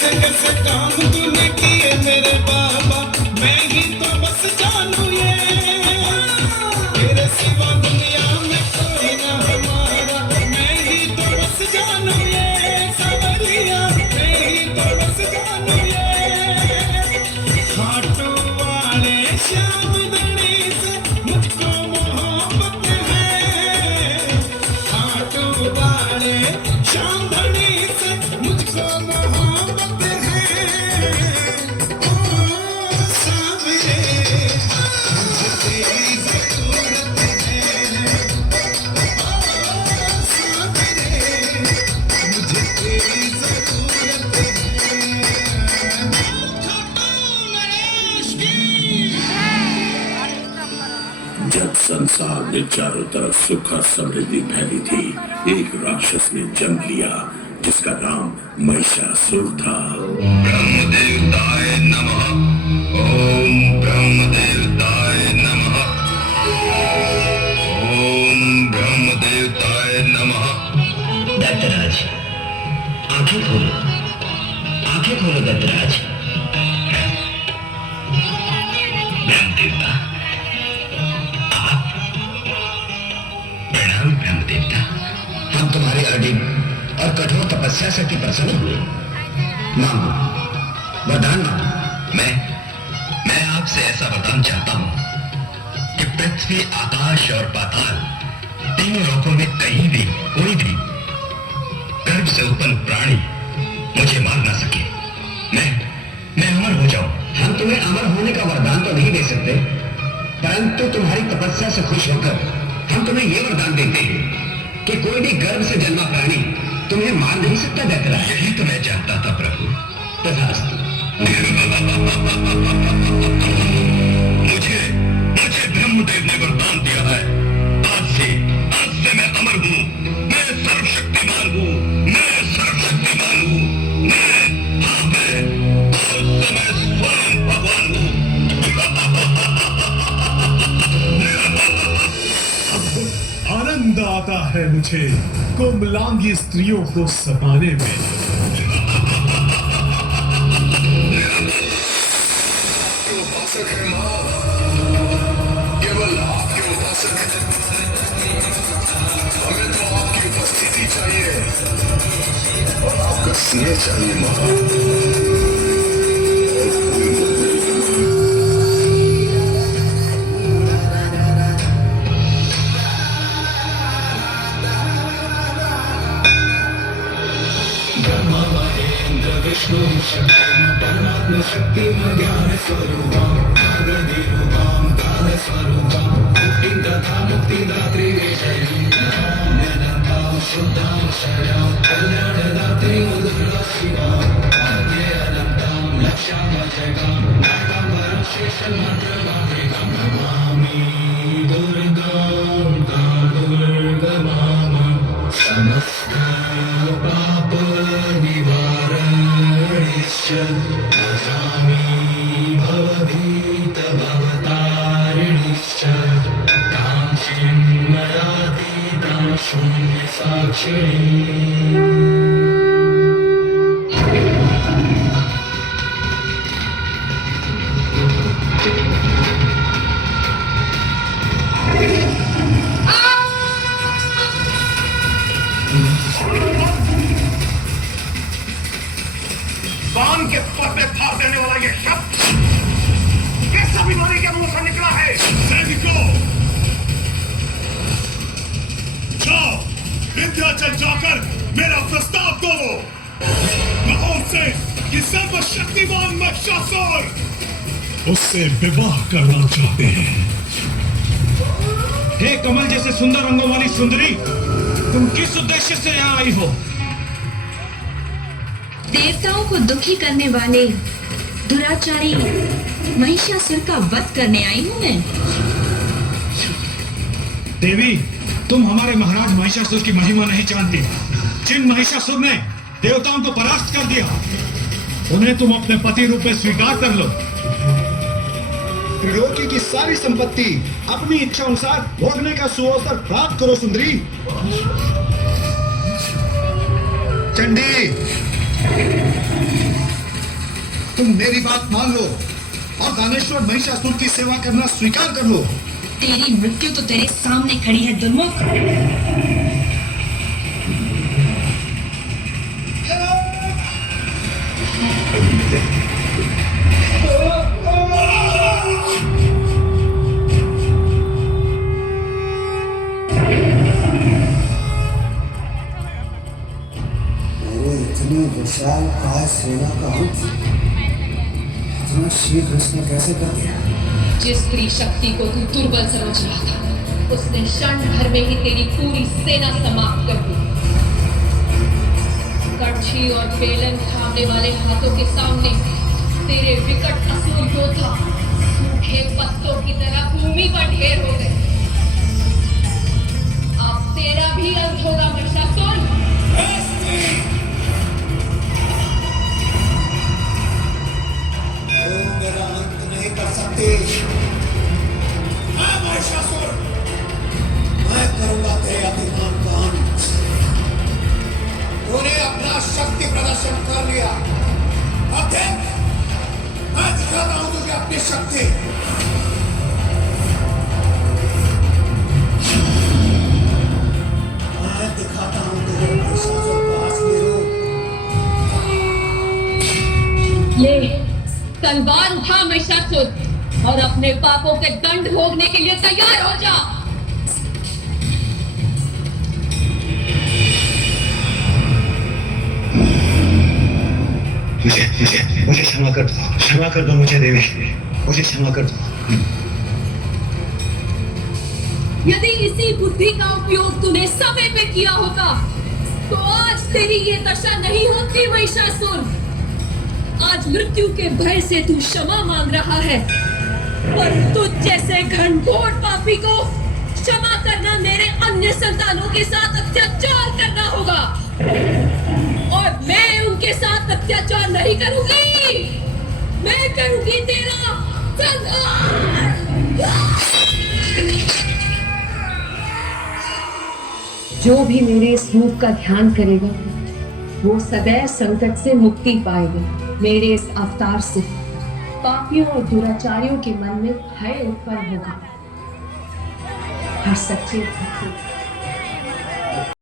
कैसे कैसे काम तूने किए मेरे बाबा, मैं ही तो बस जानू ये, तेरे सिवा दुनिया में कोई ना हमारा, मैं ही तो बस जानू ये सवरिया, मैं ही तो बस जानू ये। खाटू वाले श्याम धनी से मुझको मोहब्बत है, खाटू वाले श्याम धनी से मुझको मोहब्बत है। ओ सावरे मुझे तेरी ज़रूरत है, ओ सावरे मुझे तेरी ज़रूरत है। खाटू नरेश की। जब संसार में चारों तरफ सुख और समृद्धि फैली थी, एक राक्षस ने जन्म लिया जिसका नाम महिषासुर था। ब्रह्मदेवताय नमः। ओम ब्रह्मदेवताय नमः। ओम ब्रह्मदेवताय नमः। दत्तराज, आंखें खोलो, आंखें खोलो दत्तराज। ब्रह्मदेवता, प्रणाम ब्रह्मदेवता। हम तुम्हारी अडिग और कठोर तपस्या से अति प्रसन्न हुए। मांगो, वरदान मांगो। मैं आपसे ऐसा वरदान चाहता हूं कि पृथ्वी, आकाश और पाताल तीनों लोकों में कहीं भी कोई भी गर्भ से उत्पन्न प्राणी मुझे मार ना सके। मैं अमर हो जाऊं। हम तुम्हें अमर होने का वरदान तो नहीं दे सकते, परंतु तुम्हारी तपस्या से खुश होकर हम तुम्हें यह वरदान देते हैं कि कोई भी गर्भ से जन्मा प्राणी तुम्हें मार नहीं सकता दत्तराज। यही तो मैं चाहता था प्रभु। तथास्तु। मुझे ब्रह्मदेव ने वरदान दिया है। आज से मैं अमर हूँ, मैं सर्वशक्तिमान हूँ, मैं सर्वशक्तिमान हूँ, आज से मैं स्वयं भगवान हूँ। आनंद आता है मुझे कोमलांगी स्त्रियों को सताने में। उपासक है माँ, केवल आपके उपासक है। हमें तो आपकी उपस्थिति चाहिए और आपका स्नेह चाहिए माँ। विष्णु शक्ति परमात्म शक्ति ज्ञान स्वरूपम नागदेरूपम काल स्वरूपम मुक्ति तथा मुक्तिदात्री अनंतां शुद्धां शरणं कल्याणदात्री दुर्गा शिवां आद्य अनंतां लक्ष्यामजगां नागाम्बरं शेषं मंत्रमातृकां नमामि दुर्गां तां दुर्गमां समस्त पाप नमामि भवभीत भवतारिणीश्च काञ्चीं मयातीतां शून्य साक्षिणीम्। कान के स्वर पे फाड़ देने वाला ये शब्द किस अभिमानी के मुंह से निकला है? सैनिकों, जाओ विंध्याचल जाकर मेरा प्रस्ताव दो। लाहौर से ये सर्वशक्तिमान महिषासुर उससे विवाह करना चाहते हैं। हे कमल जैसे सुंदर रंगों वाली सुंदरी, तुम किस उद्देश्य से यहाँ आई हो? देवताओं को दुखी करने वाले दुराचारी महिषासुर का वध करने आई हूँ मैं। देवी, तुम हमारे महाराज महिषासुर की महिमा नहीं जानती। जिन महिषासुर ने देवताओं को परास्त कर दिया, उन्हें तुम अपने पति रूप में स्वीकार कर लो। त्रिलोकी की सारी संपत्ति अपनी इच्छा अनुसार भोगने का सुअवसर प्राप्त करो सुंदरी। चंडी, तुम मेरी बात मान लो और दानेश्वर महिषासुर की सेवा करना स्वीकार कर लो। तेरी मृत्यु तो तेरे सामने खड़ी है दुर्मुख। इतनी विशाल काय सेना का अंत इतना शीघ्र उसने कैसे कर दिया? जिस स्त्री शक्ति को तू दुर्बल समझ रहा था उसने क्षण भर में ही तेरी पूरी सेना समाप्त कर दी। कड़छी और बेलन थामने वाले हाथों के सामने तेरे विकट असुर योद्धा सूखे पत्तों की तरह भूमि पर ढेर हो गए। अब तेरा भी अंत होगा महिषासुर। मेरा अंत नहीं कर सकती। मैं महिषासुर, मैं करूंगा तेरे अभिमान का अंत। तूने अपना शक्ति प्रदर्शन कर लिया, अब देख मैं दिखाता हूं तुझे अपनी शक्ति। मैं दिखाता हूं तुझे महिषासुर का असली रूप। ले तलवार उठा महिषासुर और अपने पापों के दंड भोगने के लिए तैयार हो जा। मुझे क्षमा कर दो मुझे देवी, मुझे क्षमा कर दो। यदि इसी बुद्धि का उपयोग तूने समय पे किया होता तो आज तेरी ये दशा नहीं होती महिषासुर। आज मृत्यु के भय से तू क्षमा मांग रहा है, पर तुझ जैसे घनघोर पापी को क्षमा करना मेरे अन्य संतानों के साथ अत्याचार करना होगा, और मैं उनके साथ अत्याचार नहीं करूंगी। मैं करूंगी तेरा संहार। जो भी मेरे इस रूप का ध्यान करेगा वो सदैव संकट से मुक्ति पाएगा। मेरे इस अवतार से पापियों और दुराचारियों के मन में भय उत्पन्न होगा। हर सच्चे भक्त